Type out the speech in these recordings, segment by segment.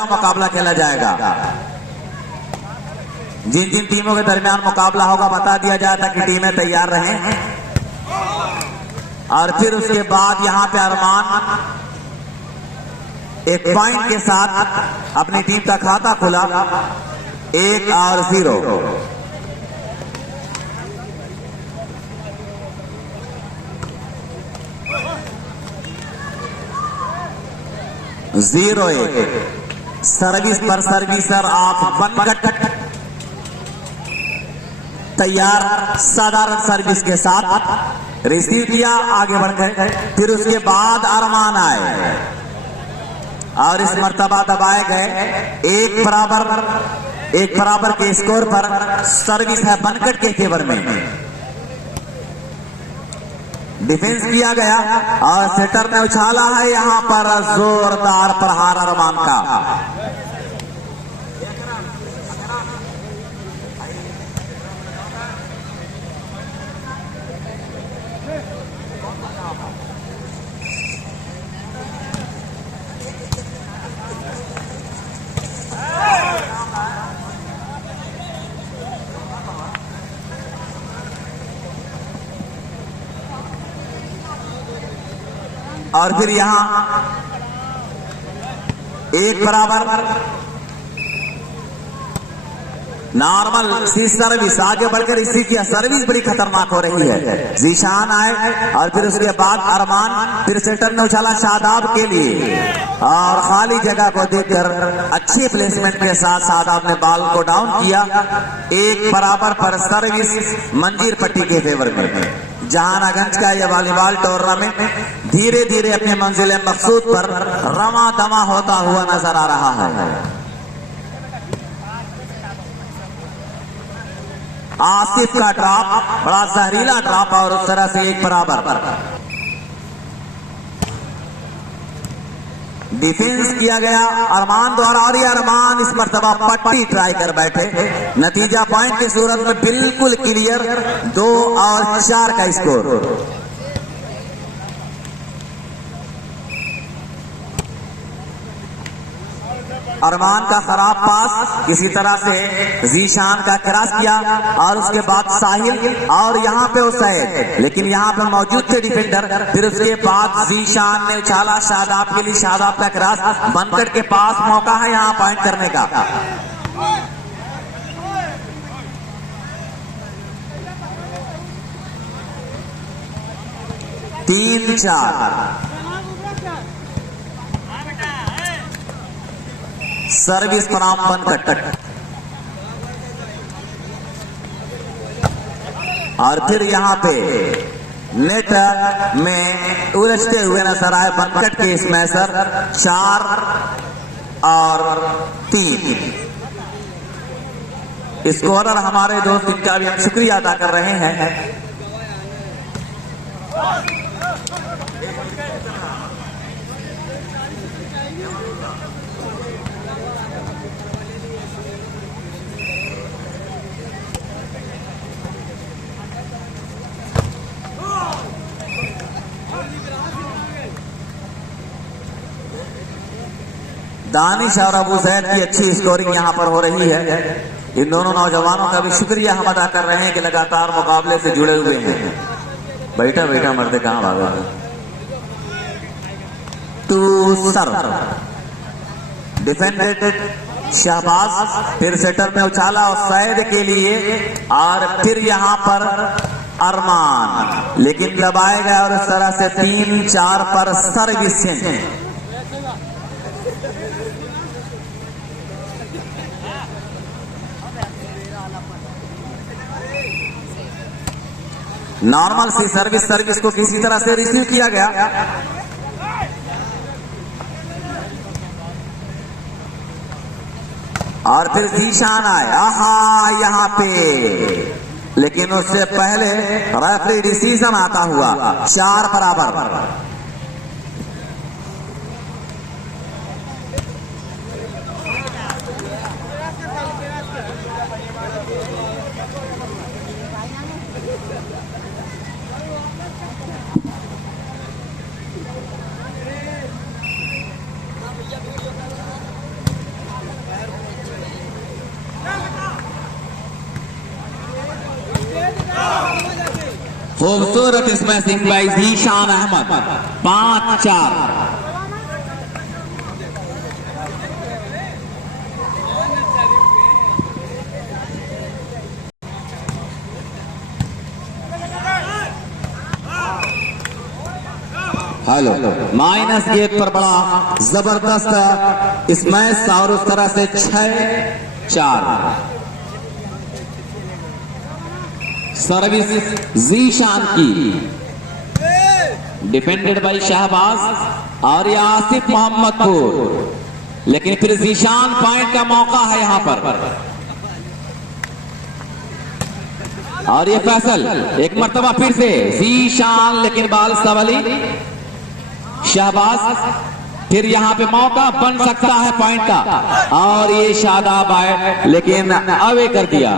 का मुकाबला खेला जाएगा। जिन जिन टीमों के दरमियान मुकाबला होगा बता दिया जाए ताकि टीमें तैयार रहें। और फिर उसके बाद यहां पे अरमान एक पॉइंट के साथ अपनी टीम का खाता खुला 1 और 0। सर्विस पर सर्विसर आप बनकर तैयार, साधारण सर्विस के साथ रिसीव किया, आगे बढ़ गए। फिर उसके बाद अरमान आए और इस मर्तबा दबाए गए। एक बराबर के स्कोर पर सर्विस है बनकट के फेवर में। डिफेंस किया गया और सेटर ने उछाला है यहां पर जोरदार प्रहार अरमान का। और फिर यहां एक बराबर नॉर्मल सी सर्विस आगे बढ़कर इसी की सर्विस बड़ी खतरनाक हो रही है। जीशान आए और फिर उसके बाद अरमान, फिर सेटर ने उछाला शादाब के लिए और खाली जगह को देखकर अच्छी प्लेसमेंट के साथ शादाब ने बॉल को डाउन किया। एक बराबर पर सर्विस मंजीर पट्टी के फेवर में। जहानागंज का यह वॉलीबॉल टूर्नामेंट धीरे धीरे अपने मंजिल मकसूद पर रमा दमा होता हुआ नजर आ रहा है। आसिफ का ड्रॉप, बड़ा जहरीला ड्रॉप और उस तरह से एक बराबर डिफेंस किया गया अरमान द्वारा। और ये अरमान इस मर्तबा पट्टी ट्राई कर बैठे। नतीजा पॉइंट की सूरत में बिल्कुल क्लियर 2 और 4 का स्कोर। अरमान का खराब पास किसी तरह से जीशान का क्रॉस किया और उसके बाद साहिल और यहां पे उसैद, लेकिन यहां पे मौजूद थे डिफेंडर। फिर उसके बाद जीशान ने उछाला शादाब के लिए, शादाब का क्रॉस बनकट के पास मौका है यहां पॉइंट करने का। तीन 4 सर्विस पर आप बनकट और फिर यहां पे नेट में उलझते हुए नजर आए बनकट के इस मैसर 4 और 3। स्कोरर हमारे दोस्त, इनका भी हम शुक्रिया अदा कर रहे हैं। दानिश और अबू जैद की अच्छी स्कोरिंग यहां पर हो रही है। इन दोनों नौजवानों का भी शुक्रिया हम अदा कर रहे हैं कि लगातार मुकाबले से जुड़े हुए हैं। बैठा बैठा मर्दे कहां भागा। टू सर्व डिफेंडेड शहबाज, फिर सेटर में उछाला और सैद के लिए और फिर यहां पर अरमान, लेकिन दबाए गए और इस तरह से 3-4 पर सर्विस चेंज। नॉर्मल सी सर्विस को किसी तरह से रिसीव किया गया। और फिर जीशान आया यहां पे, लेकिन उससे पहले रेफरी डिसीजन आता हुआ 4 बराबर। खूबसूरत smashing by Zeeshan Ahmed 5-4। Hello minus gate पर बड़ा जबरदस्त स्मैश और उस तरह से 6-4। सर्विस जीशान की, डिफेंडेड बाय शहबाज और ये आसिफ मोहम्मदपुर, लेकिन फिर जीशान पॉइंट का मौका है यहां पर। और ये फैसल एक मर्तबा फिर से जीशान, लेकिन बाल सवाली शहबाज, फिर यहां पे मौका बन सकता है पॉइंट का। और ये शादाब आए लेकिन अवे कर दिया।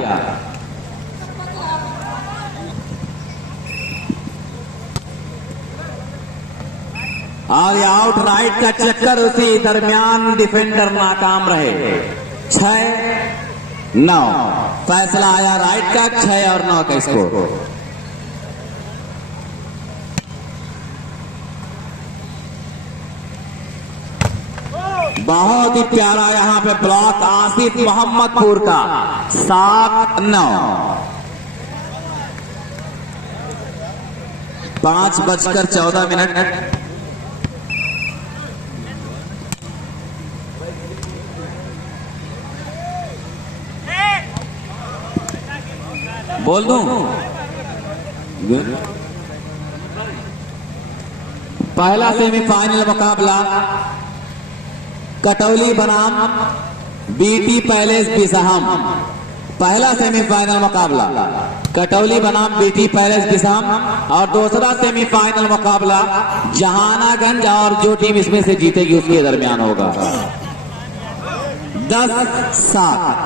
और ये आउट राइट का चक्कर, उसी दरमियान डिफेंडर नाकाम रहे। 6-9 फैसला आया राइट का, 6 और 9 का स्कोर। बहुत ही प्यारा यहां पे ब्लॉक आसिफ मोहम्मदपुर का। 7-9, 5:14। बोल दूं, पहला सेमीफाइनल मुकाबला कटौली बनाम बीटी पैलेस बिसहम। पहला सेमीफाइनल मुकाबला कटौली बनाम बीटी पैलेस बिसहम, और दूसरा सेमीफाइनल मुकाबला जहानागंज और जो टीम इसमें से जीतेगी उसके दरमियान होगा। 10-7।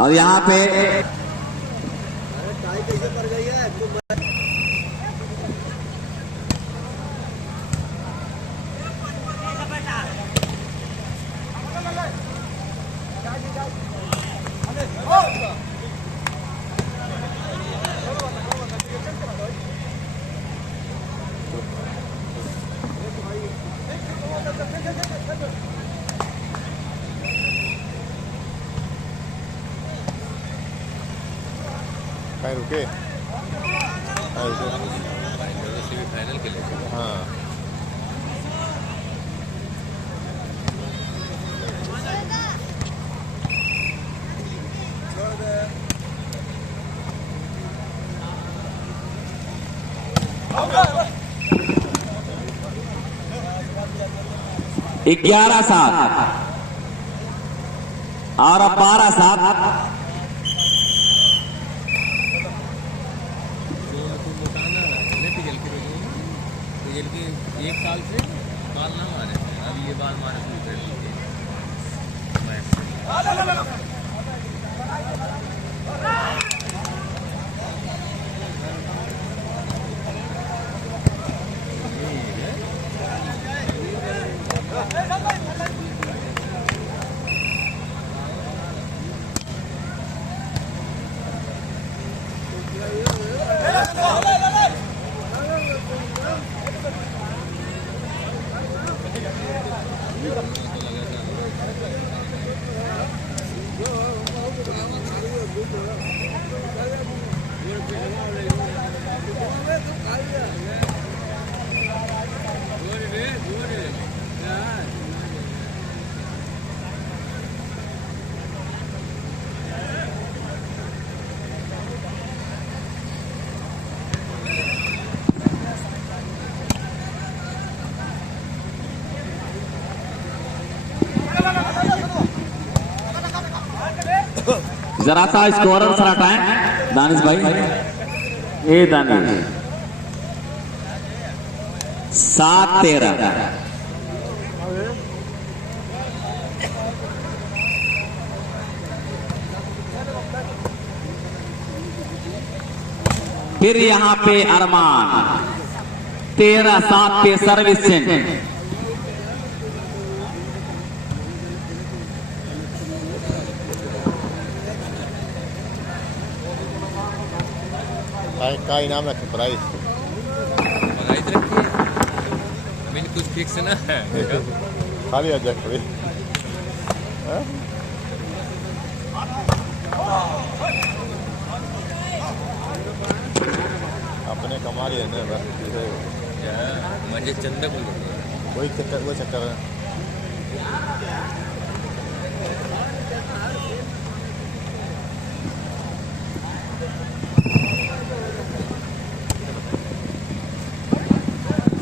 और यहां पे रुके फाइनल के लिए। हाँ ग्यारह 7 और अब 12-7। एक साल से बाल ना मारे, अब ये बाल मारे शुरू कर दिए। जरा सा स्कोरर सर हटाएं दानिश भाई। ए दानिश 7-13। फिर यहाँ पे अरमान 13-7 पे सर्विस चेंज। का इनाम रखे प्राइस प्राइस रखिए, मैंने कुछ फिक्स ना है खाली आ जाए थोड़ी अपने कमा लिए ना बस मुझे चंदा बोल वही चक्कर है।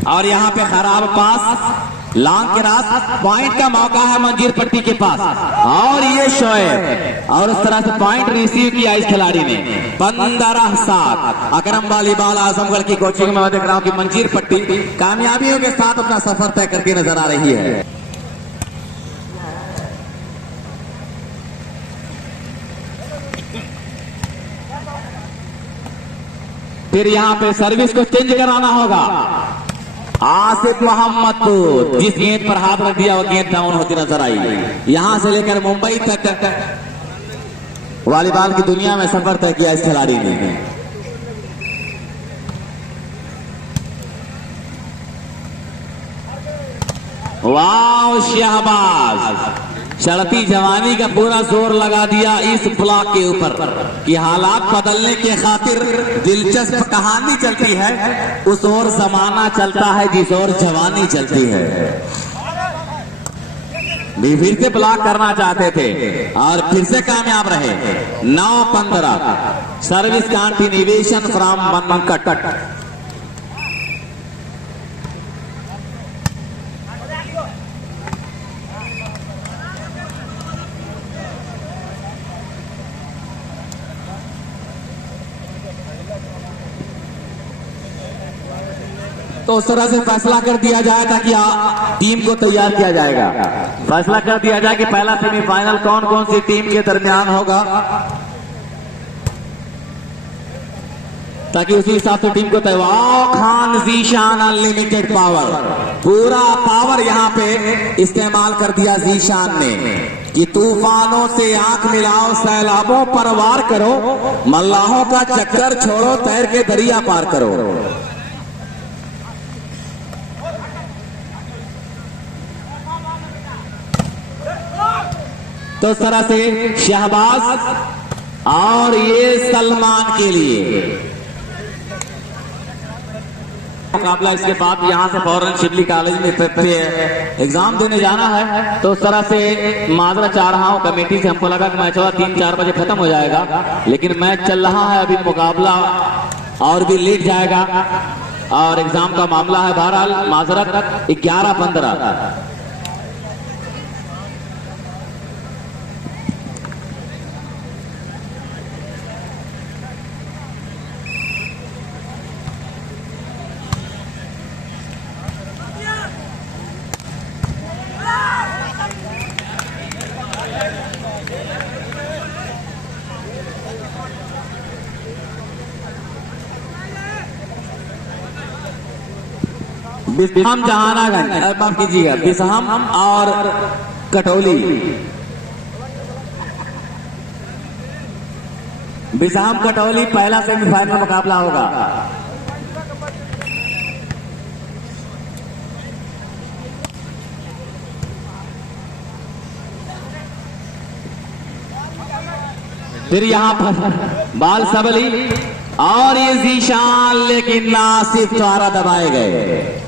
और यहाँ पे खराब पास लॉन्ग के रास पॉइंट का मौका है मंजीर पट्टी के पास, और ये शोएब और उस तरह से पॉइंट रिसीव किया इस खिलाड़ी ने। 15-7 अकरम वालीबाल आजमगढ़ की कोचिंग में मैं देख रहा हूँ कि मंजीर पट्टी कामयाबियों के साथ अपना सफर तय करती नजर आ रही है। फिर यहाँ पे सर्विस को चेंज कराना होगा। आसिफ मोहम्मदपुर जिस गेंद पर हाथ रख दिया वो गेंद डाउन होती नजर आई। यहां से लेकर मुंबई तक वॉलीबॉल की दुनिया में सफर तय किया इस खिलाड़ी ने। वाह शहबाज चढ़ती जवानी का पूरा जोर लगा दिया इस ब्लॉक के ऊपर कि हालात बदलने के खातिर दिलचस्प कहानी चलती है, उस ओर जमाना चलता है जिस ओर जवानी चलती है। फिर से ब्लॉक करना चाहते थे और फिर से कामयाब रहे। 9-15 सर्विस कंटिन्यूएशन फ्रॉम मनकट। तो उस तरह से फैसला कर दिया जाए ताकि टीम को तैयार किया जाएगा। फैसला कर दिया जाए कि पहला सेमीफाइनल कौन कौन सी टीम के दरमियान होगा, ताकि उसी हिसाब से टीम को तैयार। खान जीशान अनलिमिटेड पावर, पूरा पावर यहाँ पे इस्तेमाल कर दिया जीशान ने कि तूफानों से आंख मिलाओ, सैलाबों पर वार करो, मल्लाहों का चक्कर छोड़ो, तैर के दरिया पार करो। तो इस तरह से शहबाज और ये सलमान के लिए मुकाबला। इसके बाद यहां से फौरन शिबली कॉलेज में एग्जाम देने जाना है। तो उस तरह से माजरा चाह रहा हूं कमेटी से, हमको लगा कि मैच 3-4 बजे खत्म हो जाएगा, लेकिन मैच चल रहा है अभी, मुकाबला और भी लेट जाएगा और एग्जाम का मामला है। बहरहाल माजरत 11-15। बिसहम जहानागंज, माफ कीजिएगा, बिसहम और कटौली। बिसहम कटौली पहला सेमीफाइनल मुकाबला होगा। फिर यहां पर बाल सबली और ये जीशान, लेकिन नासिफ द्वारा दबाए गए।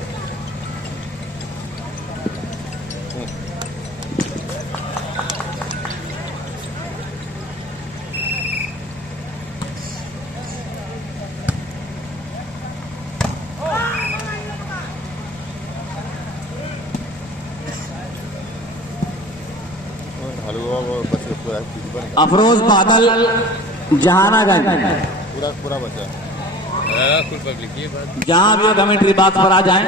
अफरोज बादल जहानागंज, पूरा बचा फुल पब्लिक ये बात। जहां भी कमेंट्री बात पर आ जाए।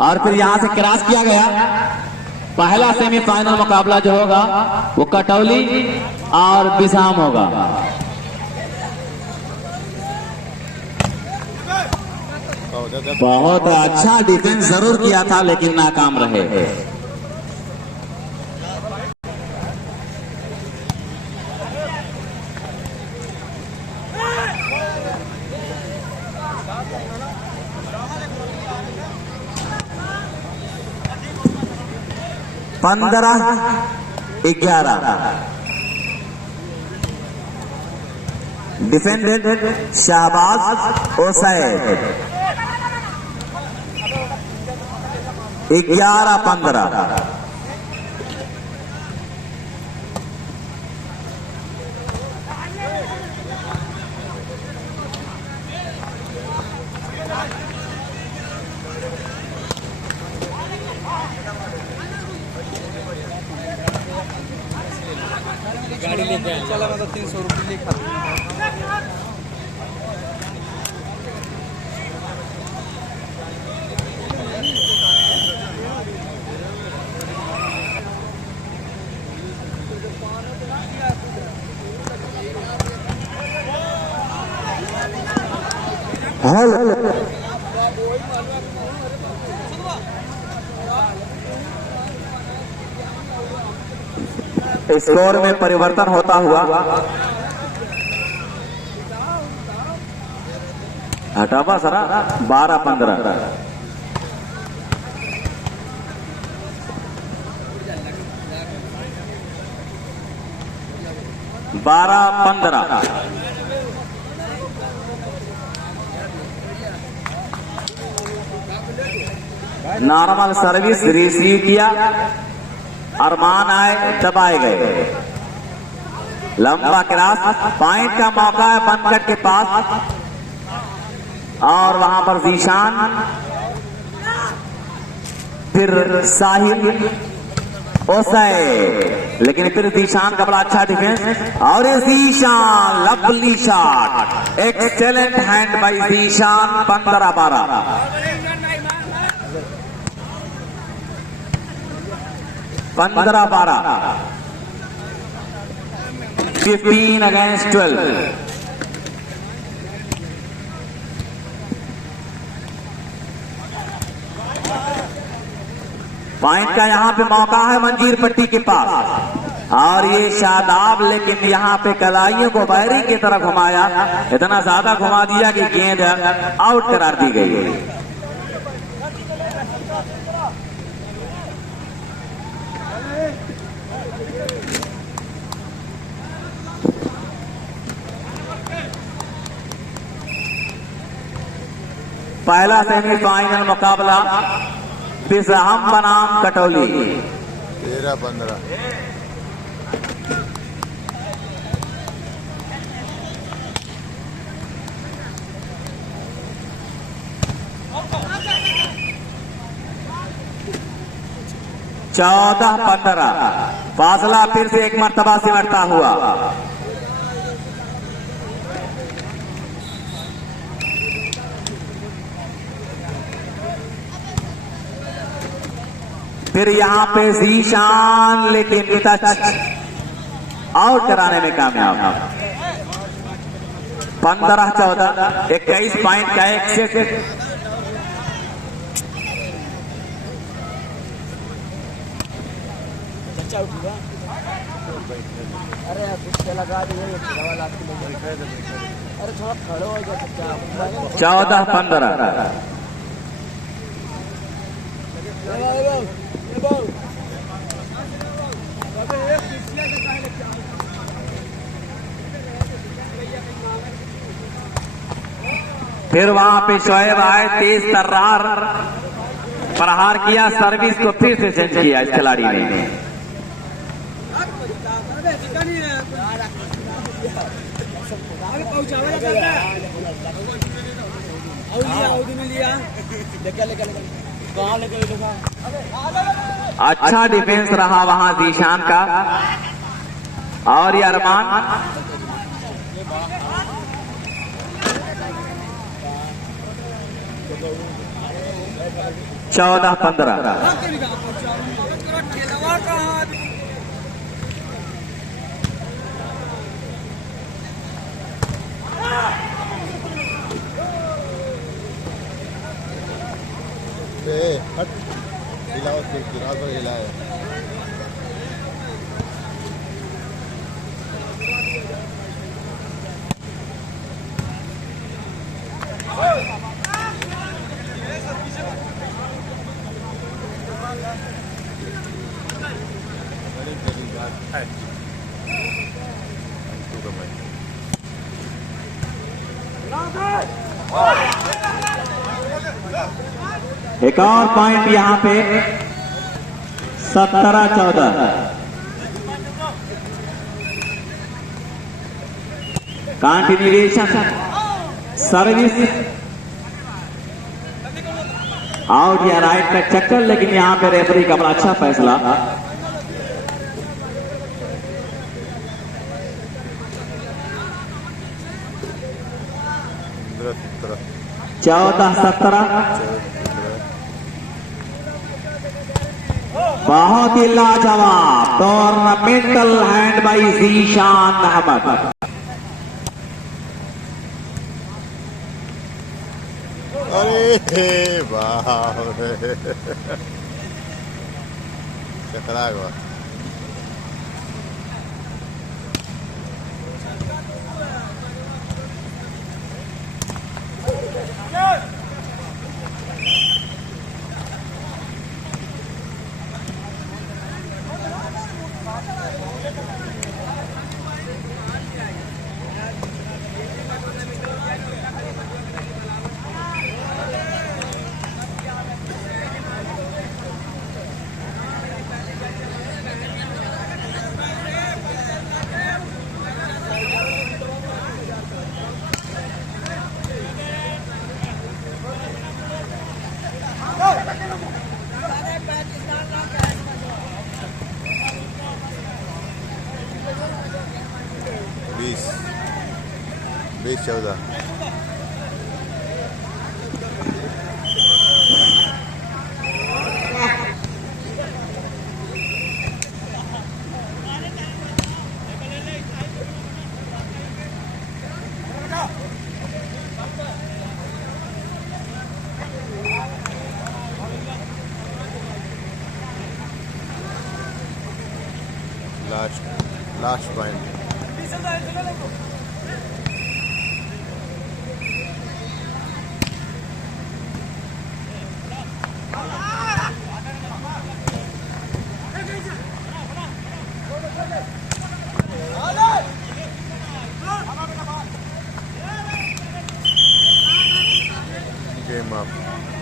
और फिर यहां से क्रॉस किया गया पहला सेमीफाइनल मुकाबला जो होगा वो कटौली और बिसाम होगा। बहुत अच्छा डिफेंस जरूर किया था लेकिन नाकाम रहे। पंद्रह 11 डिफेंडेड शाहबाज ओसैद 11-15। गाड़ी लेके आए चला मैं तो 300 रुपये लेकर स्कोर में परिवर्तन होता हुआ हटावा सरा 12-15। नॉर्मल सर्विस रिसीव किया, अरमान आए, दबाए गए। लंबा क्रॉस, पॉइंट का मौका है बनकट के पास और वहां पर जीशान, फिर साहिल ओसैद, लेकिन फिर जीशान का बड़ा अच्छा डिफेंस और Zeeshan lovely shot, excellent hand by Zeeshan. 15-12 15-12 15-12। Point का यहां पे मौका है मंजीर पट्टी के पास और ये शादाब, लेकिन यहां पे कलाइयों को बैरी की तरफ घुमाया, इतना ज्यादा घुमा दिया कि गेंद आउट करार दी गई। पहला सेमीफाइनल मुकाबला बिजहम बनाम कटौली। 13-15 14-15 फासला फिर से एक मर्तबा सिमटता हुआ। फिर यहां पे जीशान, लेकिन टच आउट कराने में कामयाब। 15-14 21 पॉइंट का एक सेट। अरे लगा दिए, अरे थोड़ा खड़े हो जाए। 14-15 फिर वहां पे शोएब आए, तेज तर्रार प्रहार किया, सर्विस को फिर से चेंज किया इस खिलाड़ी ने। अच्छा डिफेंस रहा वहां जीशान का और ये अरमान। चौदह 15 हट हिलाओ फिर रात भर हिलाए एक और पॉइंट यहां पे 17-14। कंटिन्यूएशन सर्विस आउट या राइट का चक्कर, लेकिन यहां पे रेफरी का बड़ा अच्छा फैसला। 14-17। बहुत ही लाजवाब टूर्नामेंटल हैंड बाई जीशान अहमद। अरे बाप रे चकरा गया बीस 14 लास्ट पॉइंट गेम अप